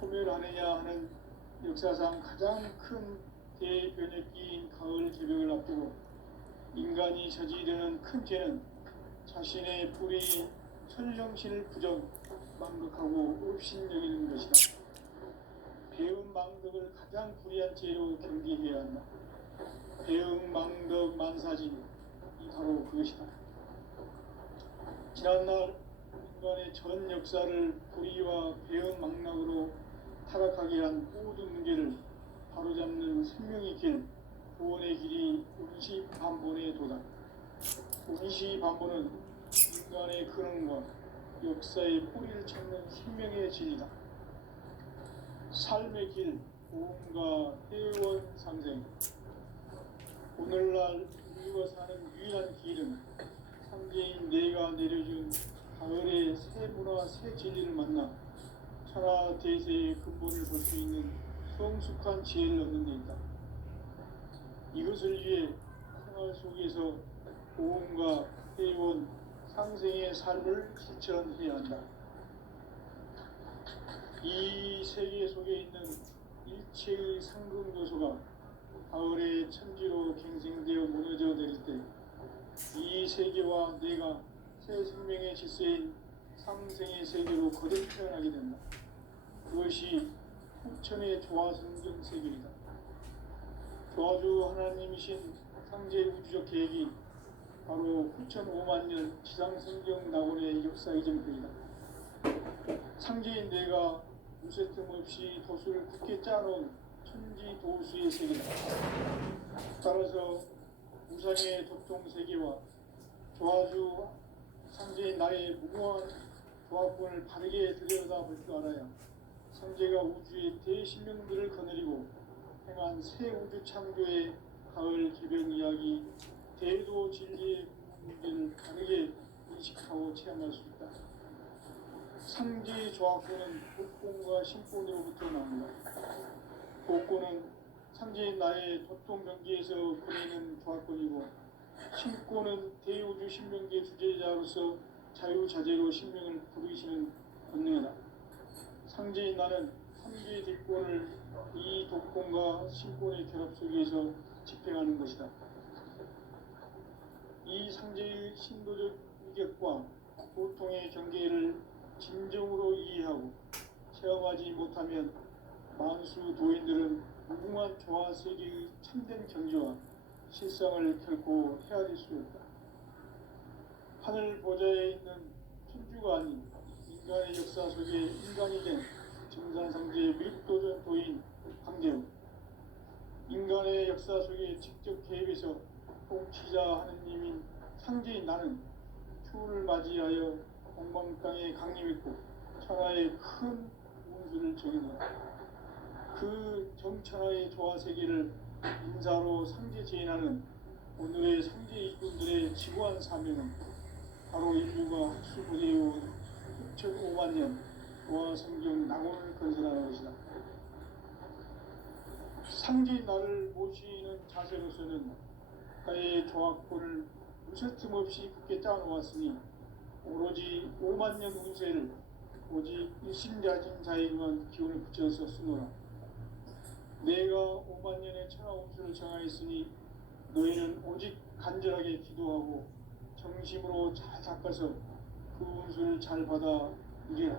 소멸하느냐 하는 역사상 가장 큰 대변혁기인 가을 개벽을 앞두고 인간이 저지르는 큰 죄는 자신의 불의인 천령신을 부정, 망극하고 업신여기는 것이다. 배음 망덕을 가장 불의한 죄로 경계해야 한다. 배음 망덕 만사지, 이 바로 그것이다. 지난날 인간의 전 역사를 불의와 배음 망락으로 타락하게 한 모든 문제를 바로잡는 생명의 길, 구원의 길이 운시반본에 도달. 운시반본은 인간의 근원과 역사의 뿌리를 찾는 생명의 진리다. 삶의 길, 보험과 회원 상생. 오늘날 우리가 사는 유일한 길은 삼재인 내가 내려준 가을의 새 문화, 새 진리를 만나 천하 대세의 근본을 볼 수 있는 성숙한 지혜를 얻는 데 있다. 이것을 위해 생활 속에서 보험과 회원, 상생의 삶을 실천해야 한다. 이 세계 속에 있는 일체의 상금 요소가 가을의 천지로 갱생되어 무너져 내릴 때 이 세계와 내가 새 생명의 질서인 상생의 세계로 거듭 태어나게 된다. 그것이 후천의 조화성경 세계이다. 조화주 하나님이신 상제 우주적 계획이 바로 후천 5만년 지상성경 낙원의 역사 이전편이다. 상제인 내가 무쇠 틈 없이 도수를 굳게 짜놓은 천지 도수의 세계다. 따라서 우상의 도통세계와 조화주 상제인 나의 무궁한 조합권을 바르게 들여다볼 줄 알아야 상제가 우주의 대신명들을 거느리고 행한 새 우주 창조의 가을 개변 이야기, 대도 진리의 문제를 바르게 인식하고 체험할 수 있다. 상제의 조합권은 복권과 신권으로부터 나온다. 복권은 상제인 나의 도통 경계에서 그리는 조합권이고, 신권은 대우주 신명계 주제자로서 자유자재로 신명을 부르시는 권능이다. 상제인 나는 삼계의 뒷권을 이 독권과 신권의 결합 속에서 집행하는 것이다. 이 상제의 신도적 위격과 고통의 경계를 진정으로 이해하고 체험하지 못하면 만수 도인들은 무궁한 조화 세계의 참된 경지와 실상을 결코 헤아릴 수 없다. 하늘 보좌에 있는 천주가 아닌 인간의 역사 속에 인간이 된 정산상제의 밀도전 도인 황대우, 인간의 역사 속에 직접 개입해서 통치자 하느님인 상제인 나는 추후를 맞이하여 공방 땅에 강림했고 천하의 큰 운수를 정해놓았다. 그 정천하의 조화세계를 인사로 상제 제인하는 오늘의 상제 일꾼들의 지구한 사명은 바로 인류가 학수부대해온 6,500년 조화성경 낙원을 건설하는 것이다. 상제인 나를 모시는 자세로서는 나의 조합권을 무쇠틈 없이 굳게 짜놓았으니 오로지 5만년 운세를 오직 일심자진 자에게만 기운을 붙여서 쓰노라. 내가 5만년의 천하 운수를 정하였으니 너희는 오직 간절하게 기도하고 정심으로 잘 닦아서 그 운수를 잘 받아 누리라.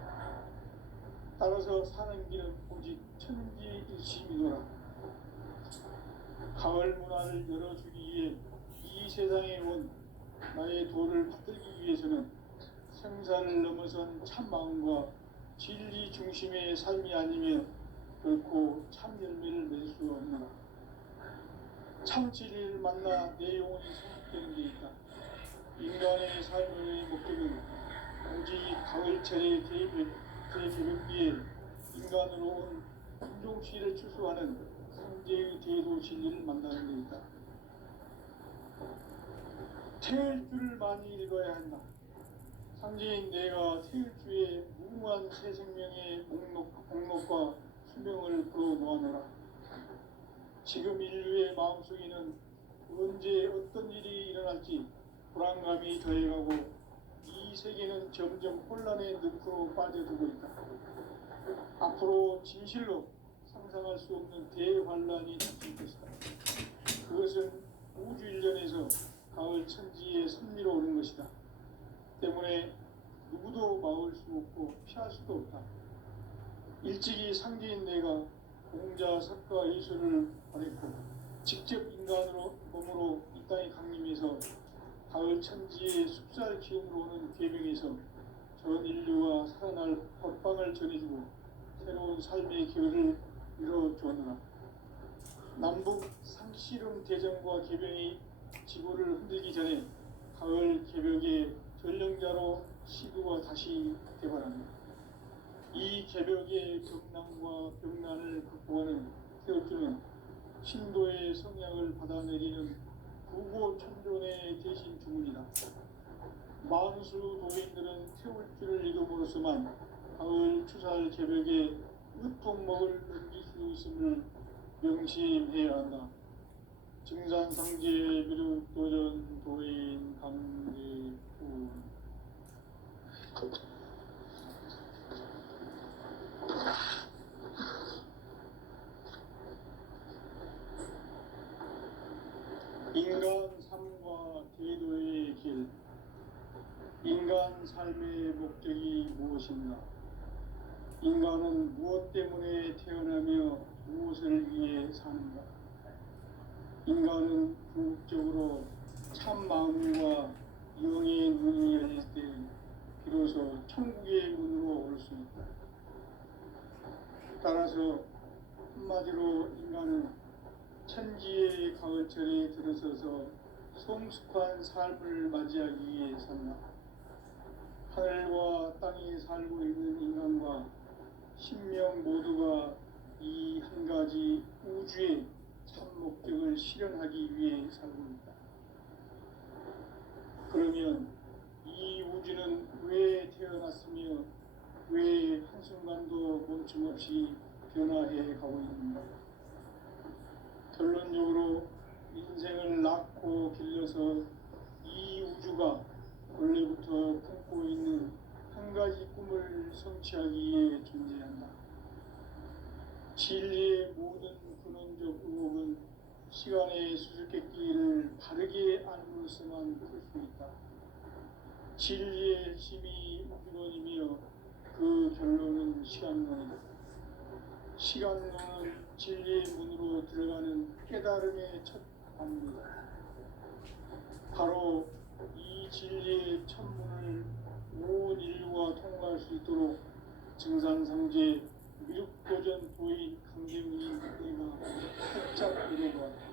따라서 사는 길은 오직 천지일심이노라. 가을 문화를 열어주기 위해 이 세상에 온 나의 도를 받들기 위해서는 생사를 넘어선 참마음과 진리 중심의 삶이 아니면 결코 참 열매를 맺을 수 없노라. 참 진리를 만나 내 영혼이 성숙되는 데 있다. 인간의 삶의 목적은 오직 가을철의 대개벽기에 인간으로 온 인종시를 추수하는 상제의 대도 진리를 만나는 데 있다. 태일주를 많이 읽어야 한다. 상제인 내가 태일주의 무궁한 새 생명의 목록과 수명을 풀어놓아노라. 지금 인류의 마음속에는 언제 어떤 일이 일어날지 불안감이 더해가고 이 세계는 점점 혼란의 늪으로 빠져들고 있다. 앞으로 진실로 상상할 수 없는 대환란이 닥칠 것이다. 그것은 우주 일련에서 가을 천지의 섭리로 오는 것이다. 때문에 누구도 막을 수 없고 피할 수도 없다. 일찍이 상제인 내가 공자, 석가, 예술을 보냈고 직접 인간으로 몸으로 이 땅에 강림해서 가을 천지의 숲살 기운으로 오는 계명에서 전 인류가 살아날 법방을 전해주고 새로운 삶의 기회를 이뤄주었노라. 남북 상씨름 대전과 개병이 지구를 흔들기 전에 가을 개벽의 전령자로 시구가 다시 개발합니다. 이 개벽의 격난과 병난을 극복하는 태울주는 신도의 성향을 받아내리는 구고천존의 대신 주문이다. 만수 도인들은 태울주를 이름으로서만 가을 추살 개벽의 으통목을 넘길 수 있음을 명심해야 한다. 증산상제 비륵도전 도인 강대군. 인간 삶과 계도의 길. 인간 삶의 목적이 무엇인가? 인간은 무엇 때문에 태어나며 무엇을 위해 사는가? 인간은 궁극적으로 참 마음과 영의 눈이 열릴 때 비로소 천국의 문으로 올 수 있다. 따라서 한마디로 인간은 천지의 가을철에 들어서서 성숙한 삶을 맞이하기 위해 산다. 하늘과 땅에 살고 있는 인간과 신명 모두가 이 한 가지 우주의 참 목적을 실현하기 위해 살고 있다. 그러면 이 우주는 왜 태어났으며 왜 한순간도 멈춤없이 변화해 가고 있는가? 결론적으로 인생을 낳고 길러서 이 우주가 원래부터 품고 있는 한 가지 꿈을 성취하기 위해 존재한다. 진리의 모든 근원적 의혹은 시간의 수수께끼를 바르게 알므로서만 풀 수 있다. 진리의 핵심이 우주론이며 그 결론은 시간론이다. 시간론은 진리의 문으로 들어가는 깨달음의 첫 방문이다. 바로 이 진리의 천문을 온 인류가 통과할 수 있도록 증산상제 미륵도전 도인 강대문이 내가 살짝 이뤄보았다.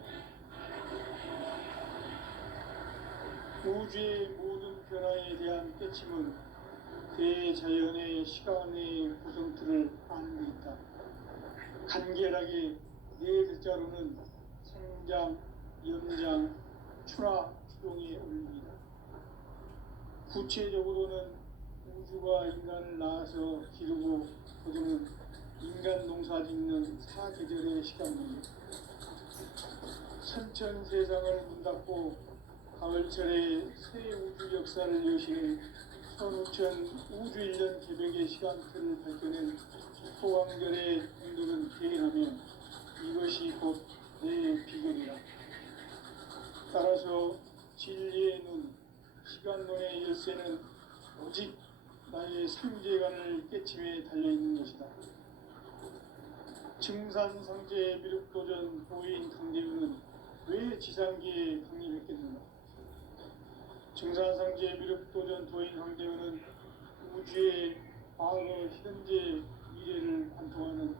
우주의 모든 변화에 대한 깨침은 대자연의 시간의 구성틀을 아는 데 있다. 간결하게 네 글자로는 생장, 연장, 추나, 추동에 올립니다. 구체적으로는 우주가 인간을 낳아서 기르고 거두는 인간 농사 짓는 사계절의 시간입니다. 선천 세상을 문 닫고 가을철에 새 우주 역사를 여시는 선우천 우주 일년 개벽의 시간틀을 밝혀낸 소강절의 인도는 대행하면 이것이 곧 내 비결이다. 따라서 진리의 눈, 시간론의 열쇠는 오직 나의 상제관을 깨침에 달려있는 것이다. 증산상제 미륵도전 도인 강대문은 왜 지상계에 강림했겠는가? 증산상제 미륵도전 도인 강대문은 우주의 과거, 현재, 미래를 관통하는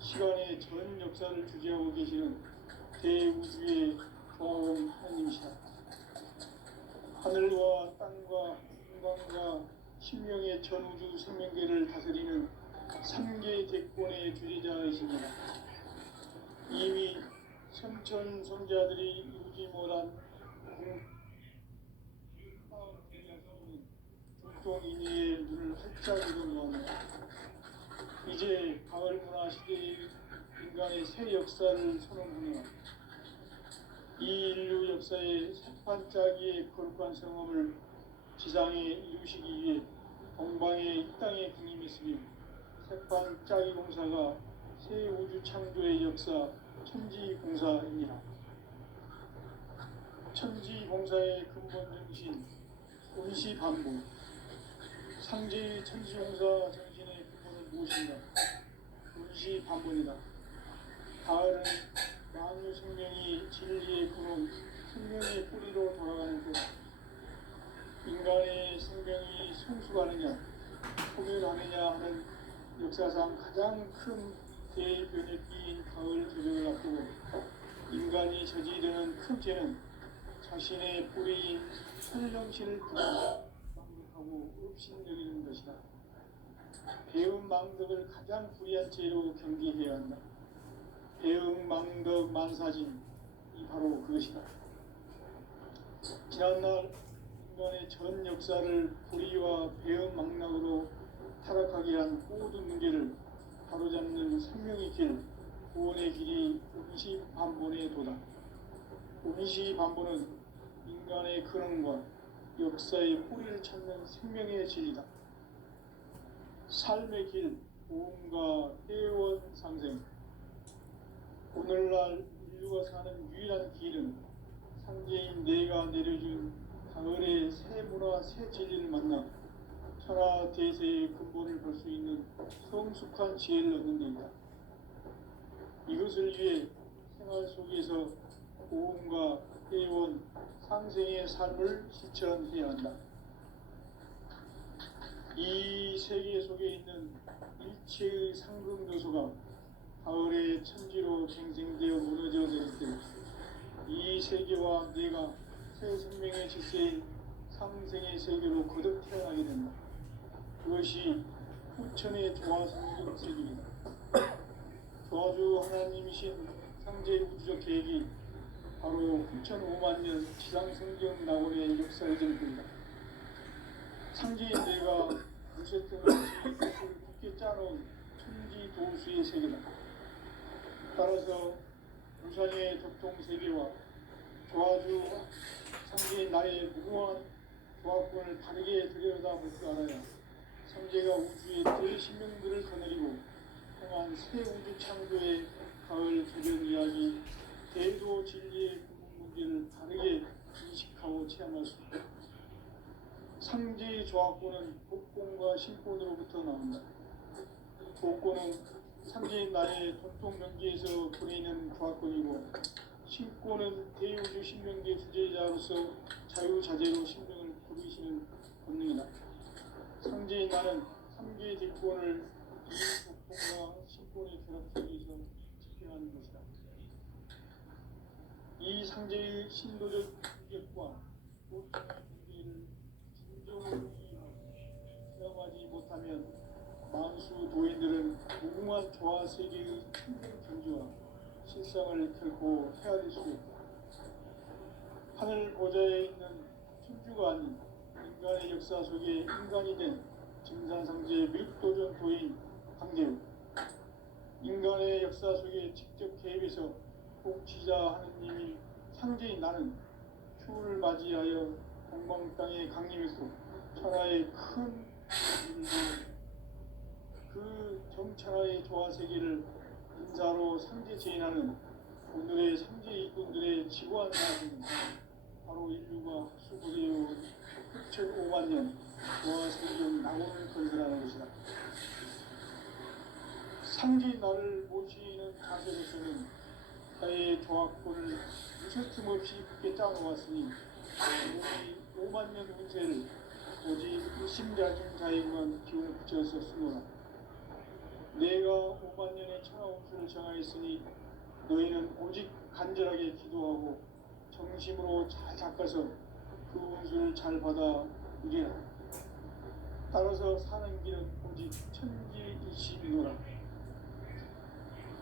시간의 전 역사를 주재하고 계시는 대우주의 조화원 하나님이시다. 하늘과 땅과 인간과 신명의 전우주 생명계를 다스리는 3개 대권의 주재자이십니다. 이미 선천성자들이 이루지 못한 중통인의의 문을 활짝 열어놓았다. 이제 가을 문화 시대의 인간의 새 역사를 선언하며 이 인류 역사의 새반짝이의 거룩한 성험을 지상에 이루시기 위해 동방의 이 땅에 군림했으며 백반 짜기 공사가 새 우주 창조의 역사 천지공사입니다. 천지공사의 근본 정신 원시반복. 상제의 천지공사 정신의 근본은 무엇인가? 원시반복이다. 가을은 만유 생명이 진리의 근원, 생명의 뿌리로 돌아가는 것. 인간의 생명이 성숙하느냐, 소멸하느냐 하는 역사상 가장 큰 대변혁기인 가을 개벽을 앞두고 인간이 저지르는 큰 죄는 자신의 뿌리인 설령실을 망극하고 업신여기는 것이다. 배음 망덕을 가장 불의한 죄로 경계해야 한다. 배음 망덕 만사진, 이 바로 그것이다. 지난날 인간의 전 역사를 불의와 배음 망락으로 타락하게 한 모든 문제를 바로잡는 생명의 길, 구원의 길이 원시반본의 도다. 원시반본은 인간의 근원과 역사의 뿌리를 찾는 생명의 진리다. 삶의 길, 보험과 회원 상생. 오늘날 인류가 사는 유일한 길은 상제인 내가 내려준 가을의 새 문화, 새 진리를 만나 천하 대세의 근본을 볼 수 있는 성숙한 지혜를 얻는 데이다. 이것을 위해 생활 속에서 보험과 회원, 상생의 삶을 실천해야 한다. 이 세계 속에 있는 일체의 상금 요소가 가을의 천지로 갱생되어 무너져 내릴 때 이 세계와 내가 새 생명의 질서인 상생의 세계로 거듭 태어나게 된다. 그것이 후천의 조화성경 세계입니다. 조화주 하나님이신 상제의 우주적 계획이 바로 후천 5만 년 지상성경 낙원의 역사의 전부입니다. 상제인 내가 무쇠등 없이 굳게 짜놓은 천지 도수의 세계다. 따라서 우산의 덕통세계와 조화주 상제인 나의 무궁한 조합권을 바르게 들여다볼 줄 알아야 상제가 우주의 대신명들을 거느리고 행한 새 우주 창조의 가을 개변 이야기, 대도 진리의 근본 문제를 바르게 인식하고 체험할 수 있다. 상제의 조합권은 복권과 신권으로부터 나온다. 복권은 상제인 나의 전통 명기에서 보내는 조합권이고, 신권은 대우주 신명계 주제자로서 자유자재로 신명을 부르시는 본능이다. 상제인 나는 3개의 뒷권을 이 복권과 신권의 결합 속에서 집행하는 것이다. 이 상제의 신도적 인격과 보통의 경계를 진정으로 체험하지 못하면 만수 도인들은 무궁한 조화 세계의 천생 경지와 실상을 결코 헤아릴 수 없다. 하늘 보좌에 있는 천주가 아닌 인간의 역사 속에 인간이 된 증산상제의 밀도전 도인 강대우. 인간의 역사 속에 직접 개입해서 복지자 하느님이 상제인 나는 추를 맞이하여 동방 땅에 강림했고 천하의 큰 일도 그 정천하의 조화 세계를 인사로 상제 제인하는 오늘의 상제 일꾼들의 지구한 사실은 바로 인류가 수고되어 6,5만 년 조화 세계의 낙원을 건설하는 것이다. 상제인 나를 모시는 자세로서는 나의 조합권을 무쇠틈 없이 굳게 짜놓았으니 우리 5만 년 운세를 오직 일심자중 자에게만 기운을 붙여서 쓰노라. 내가 5만 년의 천하 운수를 정하였으니 너희는 오직 간절하게 기도하고 정심으로 잘 닦아서 그 운수를 잘 받아 누리라. 따라서 사는 길은 오직 천지일심이노라.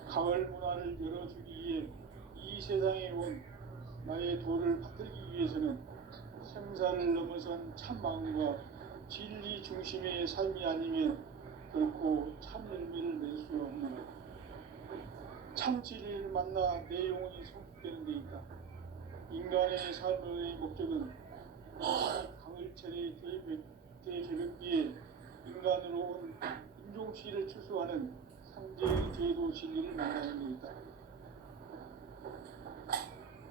가을 문화를 열어주기 위해 이 세상에 온 나의 도를 받들기 위해서는 생사를 넘어선 참마음과 진리 중심의 삶이 아니면 결코 참 열매를 낼 수 없는 참 진리를 만나 내 영혼이 성숙되는 데 있다. 인간의 삶의 목적은 가을철의 대개벽기에 인간으로 온 김종시를 추수하는 상제의 제도 진리를 만나는 데 있다.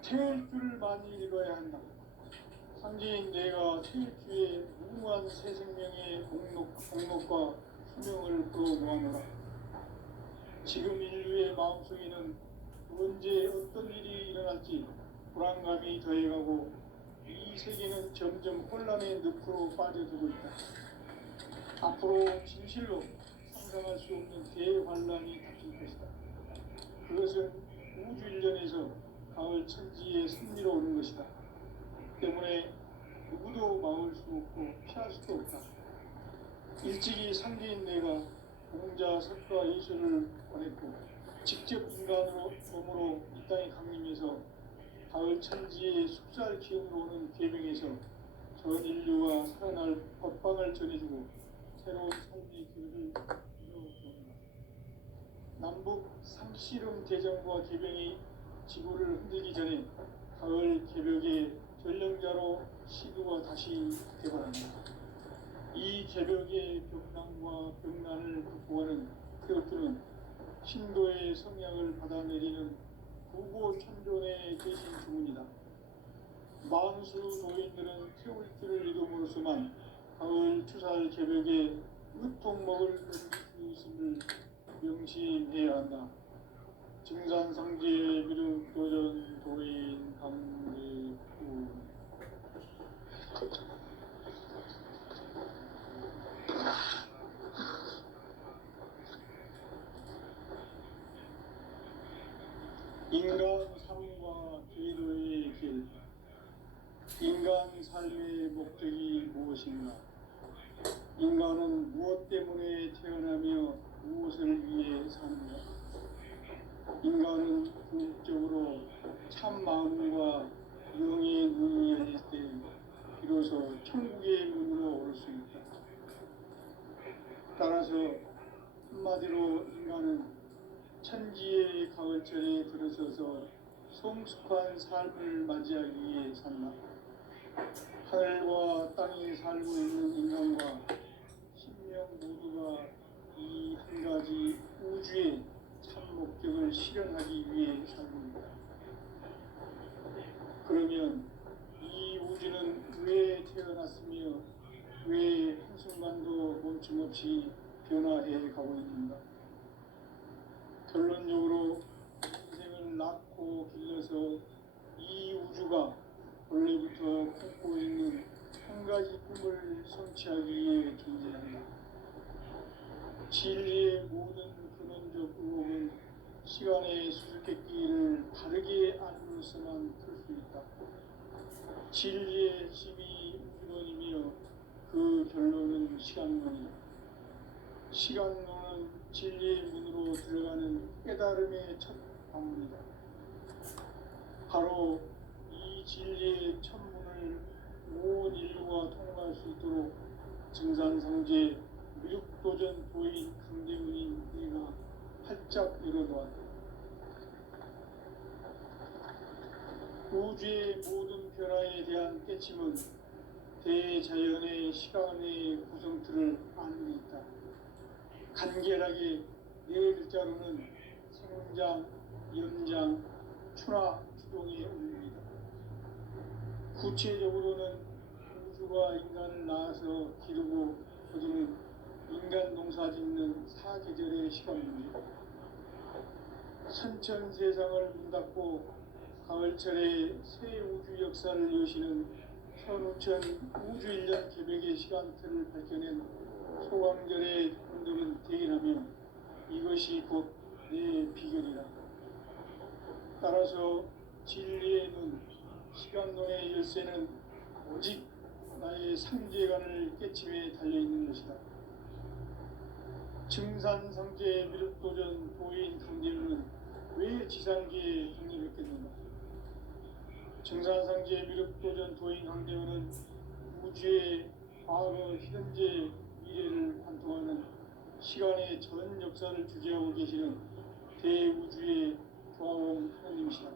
태일주를 많이 읽어야 한다. 상제인 내가 태일주의 무궁한 새 생명의 공록과 수명을 끌어모아노라. 지금 인류의 마음속에는 언제 어떤 일이 일어날지 불안감이 더해가고 이 세계는 점점 혼란의 늪으로 빠져들고 있다. 앞으로 진실로 상상할 수 없는 대환란이 닥칠 것이다. 그것은 우주 일련에서 가을 천지의 승리로 오는 것이다. 때문에 누구도 막을 수 없고 피할 수도 없다. 일찍이 상제인 내가 공자, 석가, 예수를 보냈고 직접 인간으로 몸으로 이 땅에 강림해서 가을 천지의 숲살 기운으로 오는 계명에서 전 인류가 살아날 법방을 전해주고 새로운 삶의 길을 이어봅니다. 남북 상씨름 대전과 개병이 지구를 흔들기 전에 가을 개벽의 전령자로 시구가 다시 되어갑니다. 이 개벽의 벽난과 벽난을 극복하는 태극기는 신도의 성향을 받아내리는 구고천존의 대신 주문이다. 만수 노인들은 태울기를 이름으로서만 가을 추살 개벽에 으통먹을 넘길 수 있음을 명심해야 한다. 증산상제 미륵도전 도인 강제구. 인간 삶과 제도의 길. 인간 삶의 목적이 무엇인가? 인간은 무엇 때문에 태어나며 무엇을 위해 사는가? 인간은 궁극적으로 참 마음과 영의 눈이 열릴 때 비로소 천국의 문으로 올 수 있다. 따라서 한마디로 인간은 천지의 가을철에 들어서서 성숙한 삶을 맞이하기 위해 산다. 하늘과 땅에 살고 있는 인간과 신명 모두가 이 한 가지 우주의 참 목적을 실현하기 위해 살고 있다. 그러면 이 우주는 왜 태어났으며 왜 한순간도 멈춤없이 변화해 가고 있는가? 결론적으로 인생을 낳고 길러서 이 우주가 원래부터 품고 있는 한 가지 꿈을 성취하기 위해 존재한다. 진리의 모든 근원적 의혹은 시간의 수수께끼를 바르게 알므로서만 풀 수 있다. 진리의 핵심이 우주론이며 그 결론은 시간론이다. 시간론은 진리의 문으로 들어가는 깨달음의 첫 방문이다. 바로 이 진리의 천문을 온 인류가 통과할 수 있도록 증산상제 미륵도전 도인 강대문인 내가 활짝 열어놓았다. 우주의 모든 변화에 대한 깨침은 대자연의 시간의 구성틀을 아는 데 있다. 간결하게 네 글자로는 생장, 연장, 추나 추동의 의미이다. 구체적으로는 우주가 인간을 낳아서 기르고 거두는 인간 농사 짓는 사계절의 시간입니다. 선천 세상을 문 닫고 가을철에 새 우주 역사를 여시는 선우천 우주일년 개벽의 시간틀을 밝혀낸 소강절의 분들은 대인하며 이것이 곧 내 비결이라. 따라서 진리의 눈, 시간론의 열쇠는 오직 나의 상제관을 깨침에 달려있는 것이다. 증산상제 미륵도전 도인 강제는 왜 지상계에 독립했겠는가? 증산상제 미륵도전 도인 강제는 우주의 과거, 현재, 미래를 관통하는 시간의 전 역사를 주재하고 계시는 대우주의 교황 하나님이시다.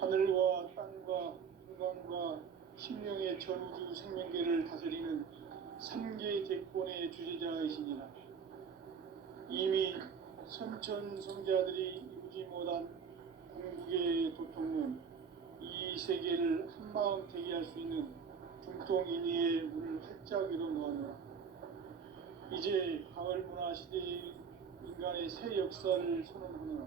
하늘과 땅과 인간과 신명의 전우주 생명계를 다스리는 삼계 대권의 주제자이시니라. 이미 선천 성자들이 이루지 못한 궁극의 도통은 이 세계를 한마음 되게 할 수 있는 중통인의의 문을 활짝 열어놓았노라. 이제 가을 문화 시대의 인간의 새 역사를 선언하노라.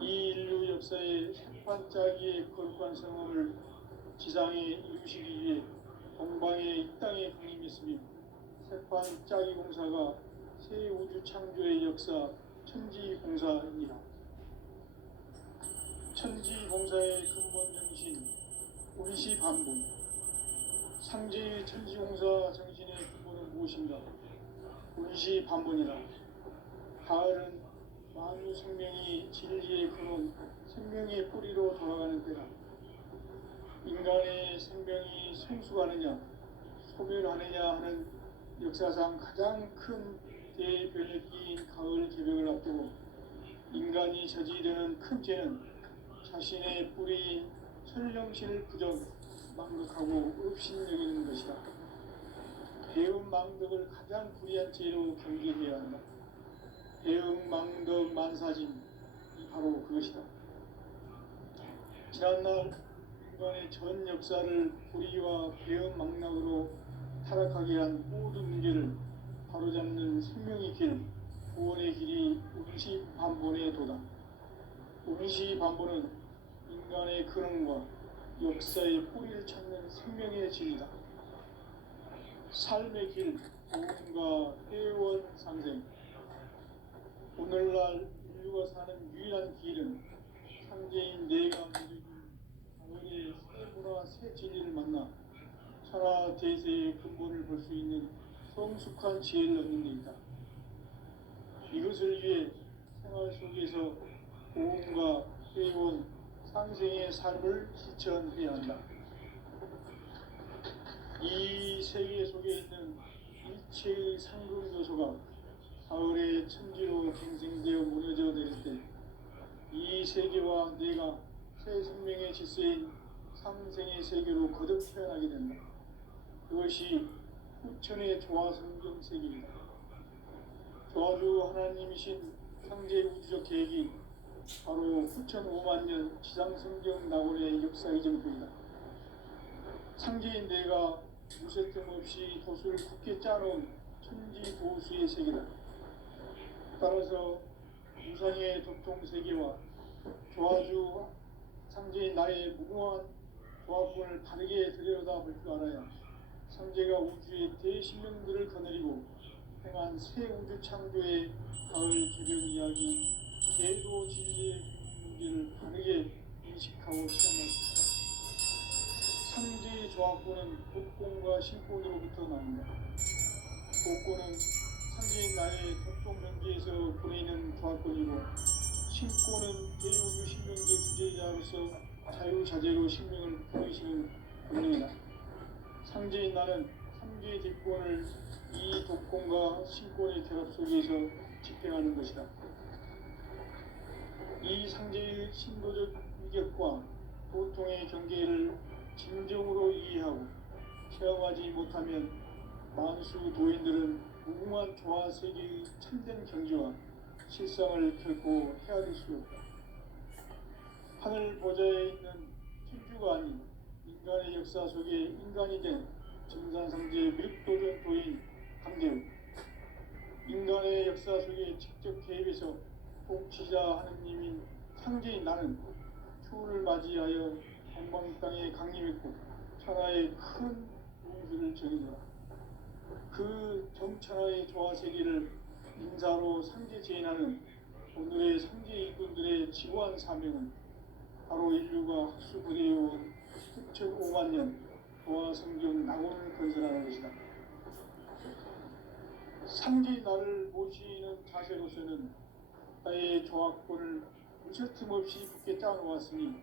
이 인류 역사의 새반짝이의 거룩한 성험을 지상에 이루시기 위해 동방의 이 땅에 강림했으며 새반짝이 공사가 새 우주 창조의 역사 천지공사이니라. 천지공사의 근본 정신 운시반분. 상제의 천지공사 정신의 근본은 무엇인가? 운시반분이라. 가을은 만유 생명이 진리의 근원, 생명의 뿌리로 돌아가는 때다. 인간의 생명이 성숙하느냐, 소멸하느냐 하는 역사상 가장 큰 대변혁기인 가을 개벽을 앞두고 인간이 저지르는 큰 죄는 자신의 뿌리인 설령신을 부정, 망극하고 업신여기는 것이다. 배음 망덕을 가장 불의한 죄로 경계해야 한다. 배음 망덕 만사진이 바로 그것이다. 지난날 인간의 전 역사를 불의와 배음 망락으로 타락하게 한 모든 문제를 바로잡는 생명의 길, 구원의 길이 운시반본의 도다. 운시반본은 인간의 근원과 역사의 뿌리를 찾는 생명의 진리다. 삶의 길, 구원과 회원 상생. 오늘날 인류가 사는 유일한 길은 상제인 내가 믿어준 가을의 새 문화, 새 진리를 만나 천하 대세의 근본을 볼 수 있는 성숙한 지혜를 얻는 데 있다. 이것을 위해 생활 속에서 고음과 회원, 상생의 삶을 실천해야 한다. 이 세계 속에 있는 일체의 상급 요소가 가을의 천지로 갱생되어 무너져 내릴 때 이 세계와 내가 새 생명의 질서인 상생의 세계로 거듭 태어나게 된다. 그것이 후천의 조화성경 세계이다. 조화주 하나님이신 상제 우주적 계획이 바로 후천 5만년 지상성경 낙원의 역사 이정표이다. 상제인 내가 무쇠뜸 없이 도수를 굳게 짜놓은 천지도수의 세계다. 따라서 우상의 도통세계와 조화주 상제인 나의 무궁한 조합권을 바르게 들여다볼 줄 알아야 상제가 우주의 대신명들을 거느리고 행한 새 우주 창조의 가을 개벽 이야기, 제도 진리의 문제를 바르게 인식하고 체험할 수 있다. 상제의 조합권은 복권과 신권으로부터 나온다. 복권은 상제인 나의 독동명기에서 보내는 조합권이고, 신권은 대우주 신명기 주제자로서 자유자재로 신명을 보이시는 권능이다. 상제인 나는 3개의 뒷권을 이 독권과 신권의 결합 속에서 집행하는 것이다. 이 상제의 신도적 위격과 도통의 경계를 진정으로 이해하고 체험하지 못하면 만수 도인들은 무궁한 조화 세계의 참된 경지와 실상을 결코 헤아릴 수 없다. 하늘 보좌에 있는 천주가 아닌 인간의 역사 속에 인간이 된 정산상제 밀도전 도인 강대우, 인간의 역사 속에 직접 개입해서 통치자 하느님인 상제인 나는 추운을 맞이하여 동방 땅에 강림했고 천하의 큰 용수를 정해주라. 그 정천하의 조화세계를 인사로 상제 제인하는 오늘의 상제 일꾼들의 지고한 사명은 바로 인류가 학수부대해온 수천 5만 년 조화성경 낙원을 건설하는 것이다. 상제인 나를 모시는 자세로서는 나의 조합권을 무쇠틈 없이 굳게 짜놓았으니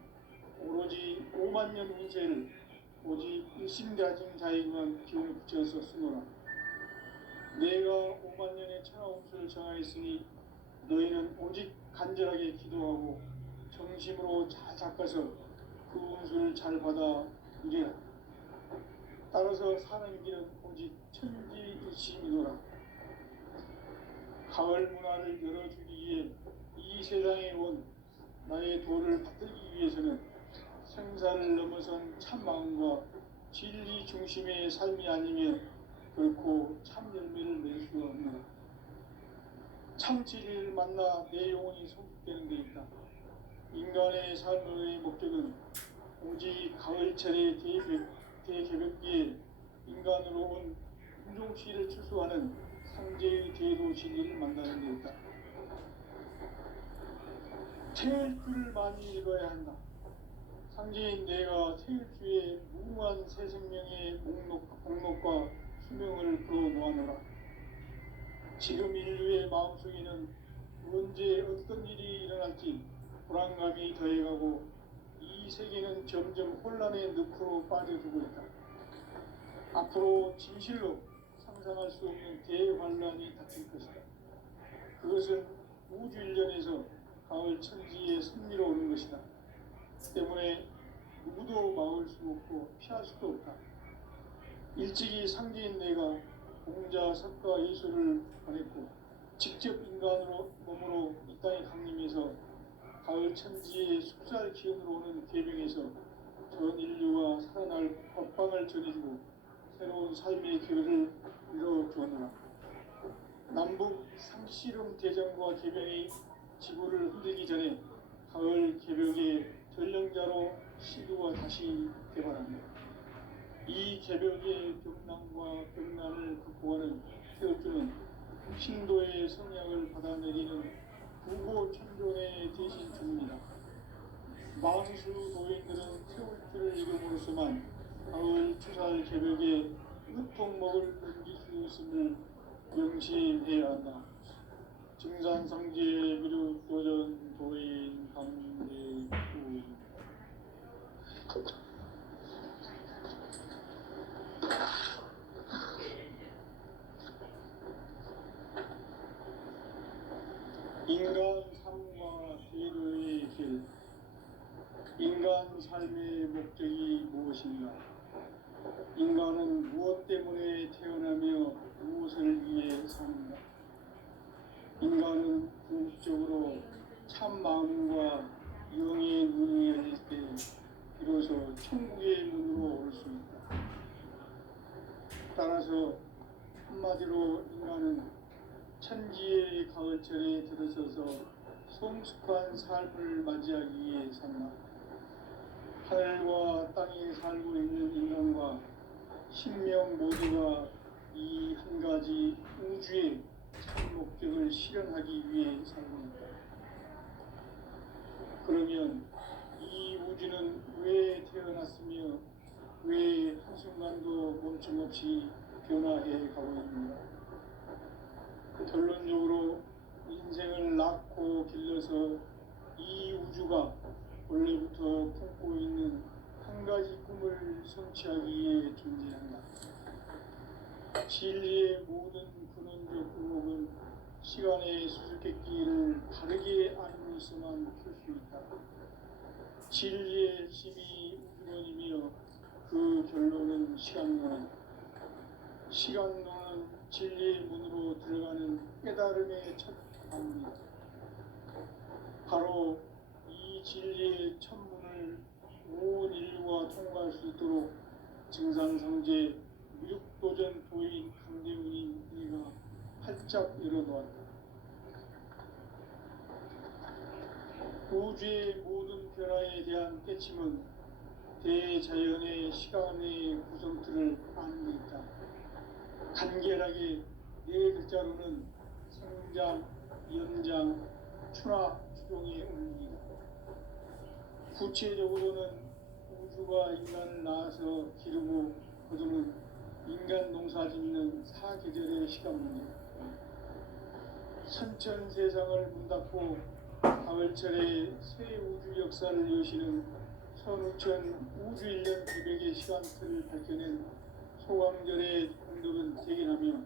오로지 5만 년 운세를 오직 일심가진 자에게만 기운을 붙여서 쓰노라. 내가 5만 년의 천하 운수를 정하였으니 너희는 오직 간절하게 기도하고 정심으로 잘 닦아서 그 운수를 잘 받아 누리라. 따라서 사는 길은 오직 천지일심이노라. 가을 문화를 열어주기 위해 이 세상에 온 나의 도를 받들기 위해서는 생사를 넘어선 참 마음과 진리 중심의 삶이 아니면 결코 참 열매를 낼 수 없노라. 참 진리를 만나 내 영혼이 성숙되는 데 있다. 인간의 삶의 목적은 오직 가을철의 대개벽기에 인간으로 온 인종시를 추수하는 상제의 제도 진리를 만나는 데 있다. 태일주를 많이 읽어야 한다. 상제인 내가 태일주의 무궁한 새 생명의 목록과 수명을 풀어놓아노라. 지금 인류의 마음속에는 언제 어떤 일이 일어날지 불안감이 더해가고 이 세계는 점점 혼란의 늪으로 빠져들고 있다. 앞으로 진실로 상상할 수 없는 대환란이 닥칠 것이다. 그것은 우주 일련에서 가을 천지의 섭리로 오는 것이다. 때문에 누구도 막을 수 없고 피할 수도 없다. 일찍이 상제인 내가 공자, 석가, 예수를 보냈고 직접 인간으로 몸으로 이 땅에 강림해서 가을 천지의 숲살 기운으로 오는 계명에서 전 인류가 살아날 법방을 전해주고 새로운 삶의 기회를 이뤄주었노라. 남북 상씨름 대전과 계명이 지구를 흔들기 전에 가을 개벽의 전령자로 시도가 다시 개발합니다. 이 개벽의 벽난과 벽난을 극복하는 태울주는 신도의 성약을 받아내리는 부고천존의 대신 중입니다. 만수 도인들은 태울주를 이름으로서만 가을 추살 개벽의 으통목을 넘길 수 있음을 명심해야 한다. 증산성제 미륵도전 도인 강대구. 인간 삶과 제도의 길. 인간 삶의 목적이 무엇인가? 인간은 무엇 때문에 태어나며 무엇을 위해 사는가? 인간은 궁극적으로 참 마음과 영의 눈이 열릴 때 비로소 천국의 문으로 올 수 있다. 따라서 한마디로 인간은 천지의 가을철에 들어서서 성숙한 삶을 맞이하기 위해 산다. 하늘과 땅에 살고 있는 인간과 신명 모두가 이 한 가지 우주의 참 목적을 실현하기 위해 살고 있다. 그러면 이 우주는 왜 태어났으며 왜 한순간도 멈춤없이 변화해 가고 있는가? 결론적으로 인생을 낳고 길러서 이 우주가 원래부터 품고 있는 한 가지 꿈을 성취하기 위해 존재한다. 진리의 모든 근원적 의혹은 시간의 수수께끼를 바르게 알고서만 풀 수 있다. 진리의 힘이 우주론이며 그 결론은 시간론이다. 시간론은 진리의 문으로 들어가는 깨달음의 첫 방문이다. 바로 이 진리의 첫 문을 온 인류가 통과할 수 있도록 증산성제 미륵도전 도인 강대훈이 네가 활짝 열어놓았다. 우주의 모든 변화에 대한 깨침은 대자연의 시간의 구성틀을 아는 데 있다. 간결하게 네 글자로는 성장, 연장, 추락, 추종의 원리이다. 구체적으로는 우주가 인간을 낳아서 기르고 거두는 인간 농사 짓는 사계절의 시간입니다. 선천 세상을 문닫고 가을철에 새 우주 역사를 여시는 선우천 우주 1년 900의 시간틀을 밝혀낸 소강절의 공덕은 대견하며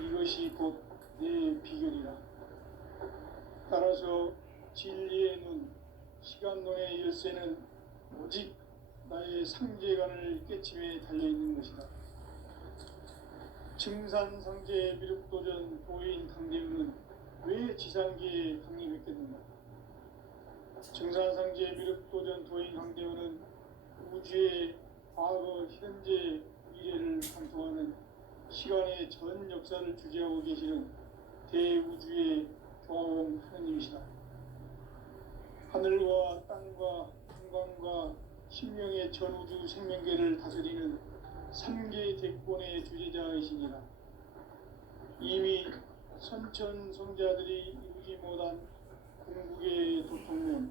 이것이 곧 내 비결이라. 따라서 진리의 눈, 시간론의 열쇠는 오직 나의 상제관을 깨침에 달려있는 것이다. 증산상제 미륵도전 도인 강대우는 왜 지상계에 강림했겠는가? 증산상제 미륵도전 도인 강대우는 우주의 과거, 현재, 미래를 관통하는 시간의 전 역사를 주재하고 계시는 대우주의 조화원 하느님이시다. 하늘과 땅과 한강과 신명의 전우주 생명계를 다스리는 삼계 대권의 주재자이시니라. 이미 선천성자들이 이루지 못한 궁극의 도통론,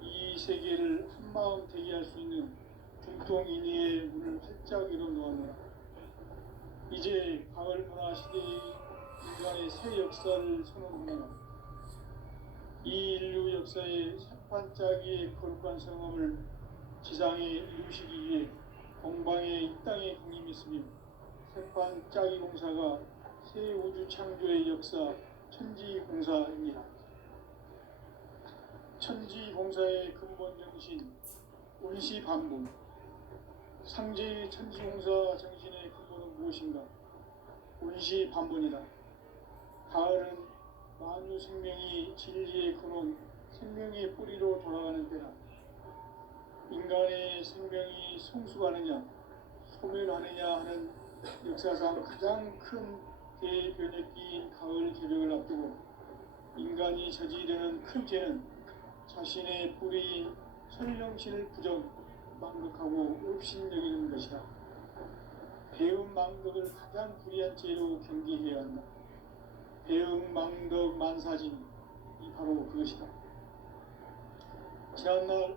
이 세계를 한마음 되게 할 수 있는 중통인의의 문을 활짝 열어놓았노라. 이제 가을 문화 시대의 인간의 새 역사를 선언합니다. 이 인류 역사의 새판짜기의 거룩한 성함을 지상에 이루시기 위해 동방의 이 땅에 강림했으며 새판짜기 공사가 새 우주 창조의 역사 천지공사입니다. 천지공사의 근본 정신 운시반복. 상제의 천지공사 정신의 근본은 무엇인가? 운시반복이다. 가을은 만유 생명이 진리의 근원, 생명의 뿌리로 돌아가는 때다. 인간의 생명이 성숙하느냐, 소멸하느냐 하는 역사상 가장 큰 대변혁기인 가을 개벽을 앞두고 인간이 저지르는 큰 죄는 자신의 뿌리인 설령신을 부정, 망극하고 업신여기는 것이다. 배음 망덕을 가장 불의한 죄로 경계해야 한다. 배음 망덕 만사진이 바로 그것이다. 지난날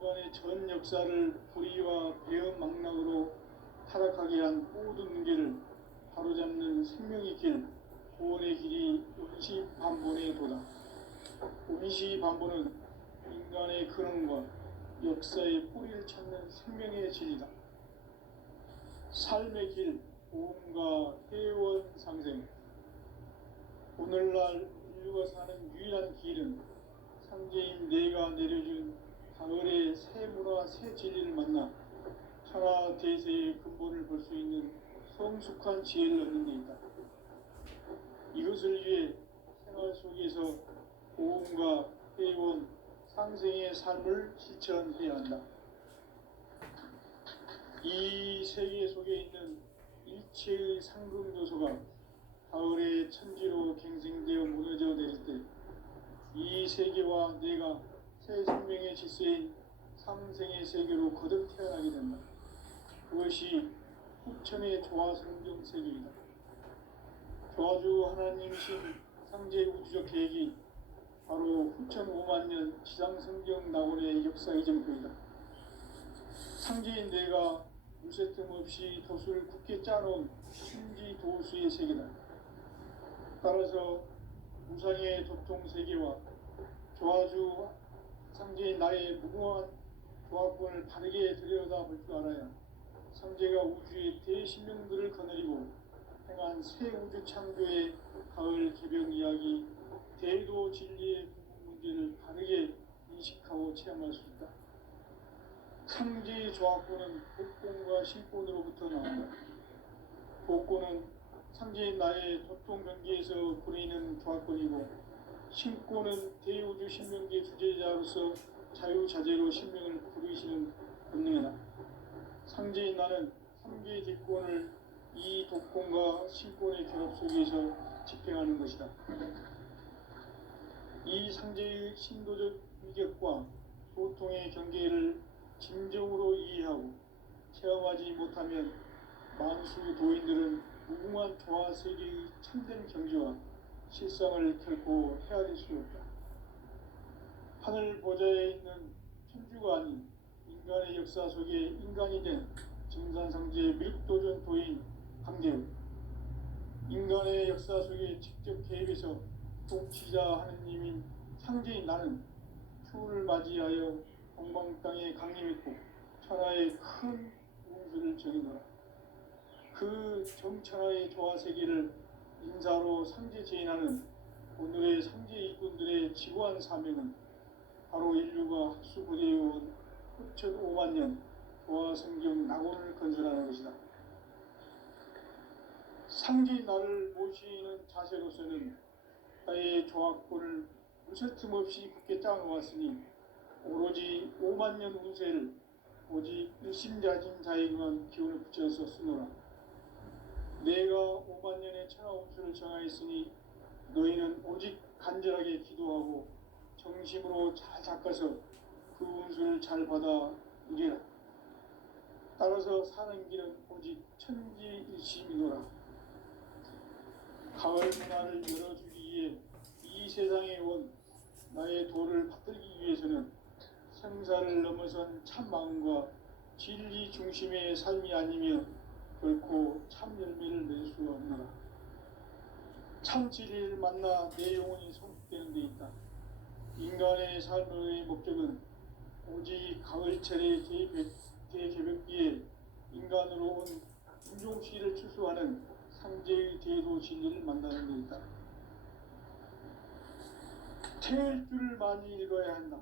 인간의 전 역사를 불의와 배음 망락으로 타락하게 한 모든 문제를 바로잡는 생명의 길, 구원의 길이 운시반본의 도다. 운시반본은 인간의 근원과 역사의 뿌리를 찾는 생명의 진리다. 삶의 길, 보험과 회원 상생. 오늘날 인류가 사는 유일한 길은 상제인 내가 내려준 가을의 새 문화, 새 진리를 만나 천하 대세의 근본을 볼 수 있는 성숙한 지혜를 얻는 데 있다. 이것을 위해 생활 속에서 보험과 회원, 상생의 삶을 실천해야 한다. 이 세계 속에 있는 일체의 상금 요소가 가을의 천지로 갱생되어 무너져 내릴 때 이 세계와 내가 새 생명의 질서인 상생의 세계로 거듭 태어나게 된다. 그것이 후천의 조화성경 세계이다. 조화주 하나님이신 상제 우주적 계획이 바로 후천 5만년 지상성경 낙원의 역사 이정표이다. 상제인 내가 물새 틈 없이 도수를 굳게 짜놓은 신지 도수의 세계다. 따라서 무상의 도통 세계와 조화주 상제인 나의 무궁한 조화권을 바르게 들여다볼 줄 알아야 상제가 우주의 대신명들을 거느리고 행한 새 우주 창조의 가을 개벽 이야기, 대도 진리의 문제를 바르게 인식하고 체험할 수 있다. 상제의 조화권은 복권과 신권으로부터 나온다. 복권은 상제인 나의 도통 경계에서 부리는 조화권이고, 신권은 대우주 신명계 주제자로서 자유자재로 신명을 부르시는 본능이다. 상제인 나는 3개의 뒷권을 이 독권과 신권의 결합 속에서 집행하는 것이다. 이 상제의 신도적 위격과 소통의 경계를 진정으로 이해하고 체험하지 못하면 만수 도인들은 무궁한 조화 세계의 참된 경지와 실상을 결코 헤아릴 수 없다. 하늘 보좌에 있는 천주가 아닌 인간의 역사 속에 인간이 된 증산상제 밀도전 도인 강대우, 인간의 역사 속에 직접 개입해서 통치자 하느님인 상제인 나는 추후를 맞이하여 동방 땅에 강림했고 천하의 큰 운수를 정해놓아 그 정천하의 조화세계를 인사로 상제 제인하는 오늘의 상제 일꾼들의 지구한 사명은 바로 인류가 학수부대해온 후천 5만 년 도화 성경 낙원을 건설하는 것이다. 상지 나를 모시는 자세로서는 나의 조합권을 무쇠 틈 없이 굳게 짜놓았으니 오로지 5만 년 운세를 오직 일심자진 자에게만 기운을 붙여서 쓰노라. 내가 5만 년의 천하 운수를 정하였으니 너희는 오직 간절하게 기도하고 정심으로 잘 닦아서 그 운수를 잘 받아 누리라. 따라서 사는 길은 오직 천지일심이노라. 가을 문화를 열어주기 위해 이 세상에 온 나의 도를 받들기 위해서는 생사를 넘어선 참 마음과 진리 중심의 삶이 아니면 결코 참 열매를 낼 수 없노라. 참 진리를 만나 내 영혼이 성숙되는 데 있다. 인간의 삶의 목적은 오직 가을철의 대개벽기에 인간으로 온 인종시를 추수하는 상제의 대도 진리를 만나는 데 있다. 태일주를 많이 읽어야 한다.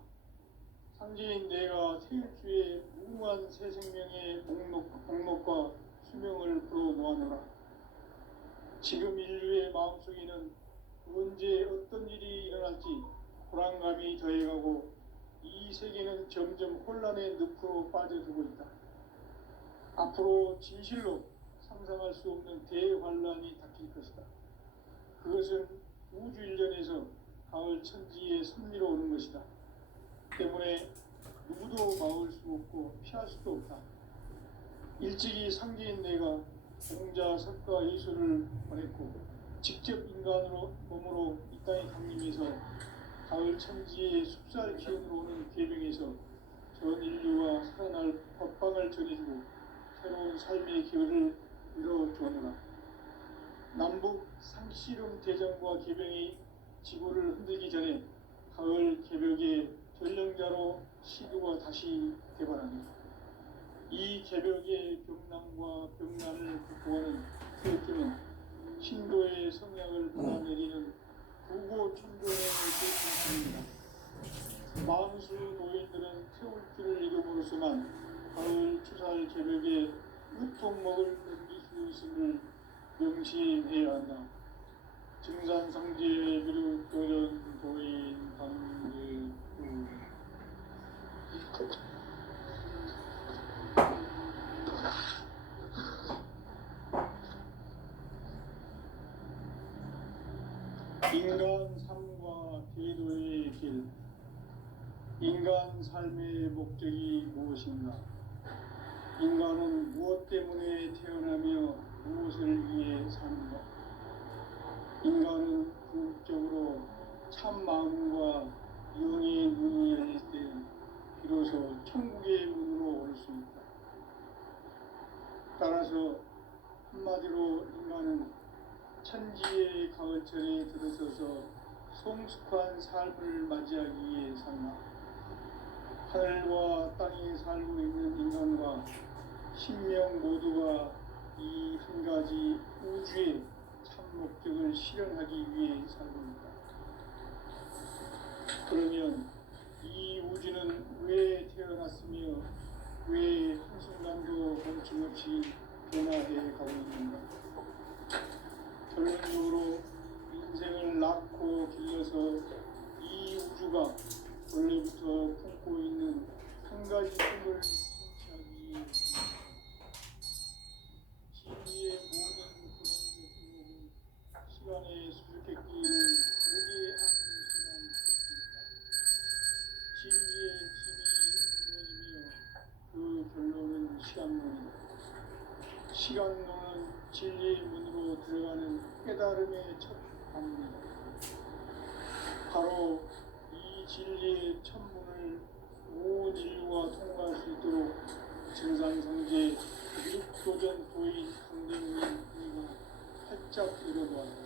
상제인 내가 태일주의 무궁한 새 생명의 목록과 수명을 풀어놓아노라. 지금 인류의 마음속에는 언제 어떤 일이 일어날지 불안감이 더해가고 이 세계는 점점 혼란의 늪으로 빠져들고 있다. 앞으로 진실로 상상할 수 없는 대환란이 닥칠 것이다. 그것은 우주 일련에서 가을 천지의 섭리로 오는 것이다. 때문에 누구도 막을 수 없고 피할 수도 없다. 일찍이 상제인 내가 공자, 석가, 예수를 보냈고 직접 인간으로 몸으로 이 땅에 강림해서 가을 천지의 숲살 기운으로 오는 계명에서 전 인류가 살아날 법방을 전해주고 새로운 삶의 기회를 이뤄주었노라. 남북 상씨름 대전과 계병이 지구를 흔들기 전에 가을 개벽의 전령자로 시도가 다시 개발합니다. 이 개벽의 병난과 병난을 극복하는 태극기는 신도의 성향을 받아내리는 구고천도의 대중입니다. 만수 노인들은 태울기를 이름으로서만 가을 추살 개벽의 유통목을 넘길 수 있음을 명심해야 한다. 증산상제의 비롯 도전 도인 방지 인간 삶과 대도의 길. 인간 삶의 목적이 무엇인가? 인간은 무엇 때문에 태어나며 무엇을 위해 사는가? 인간은 궁극적으로 참 마음과 영의 문이 열릴 때 비로소 천국의 문으로 올 수 있다. 따라서 한마디로 인간은 천지의 가을철에 들어서서 성숙한 삶을 맞이하기 위해 산다. 하늘과 땅에 살고 있는 인간과 신명 모두가 이 한 가지 우주의 참 목적을 실현하기 위해 살고 있다. 그러면 이 우주는 왜 태어났으며 왜 한순간도 멈춤없이 변화해 가고 있는가? 결론적으로 인생을 낳고 길러서 이 우주가 원래부터 품고 있는 한 가지 꿈을 성취하기 위해 진리의 모든 근원과 시간의 수수께끼를 다르게 안고 있어만 있습니다. 진리의 힘이 근원이며 그 결론은 시간론이다. 시간론은 진리의 문으로 들어가는 깨달음의 첫 방문이다. 바로 이 진리의 첫 문을 온 인류가 통과할 수 있도록 증산성제 육도전 도인 강대문이 활짝 열어놓았다.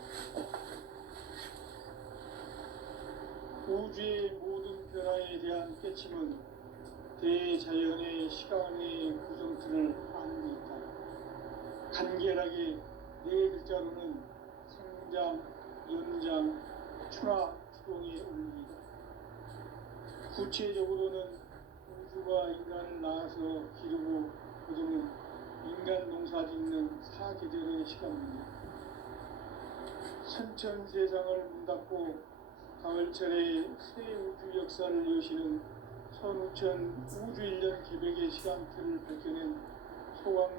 우주의 모든 변화에 대한 깨침은 대자연의 시간의 구성틀을 아는 데 있다. 간결하게 네 글자로는 생장, 연장, 추나 추동의 원리이다. 구체적으로는 우주가 인간을 낳아서 기르고 거두는 인간 농사 짓는 사계절의 시간입니다. 선천 세상을 문 닫고 가을철에 새 우주 역사를 여시는 선우천 우주일년 기백의 시간틀을 밝혀낸 소광절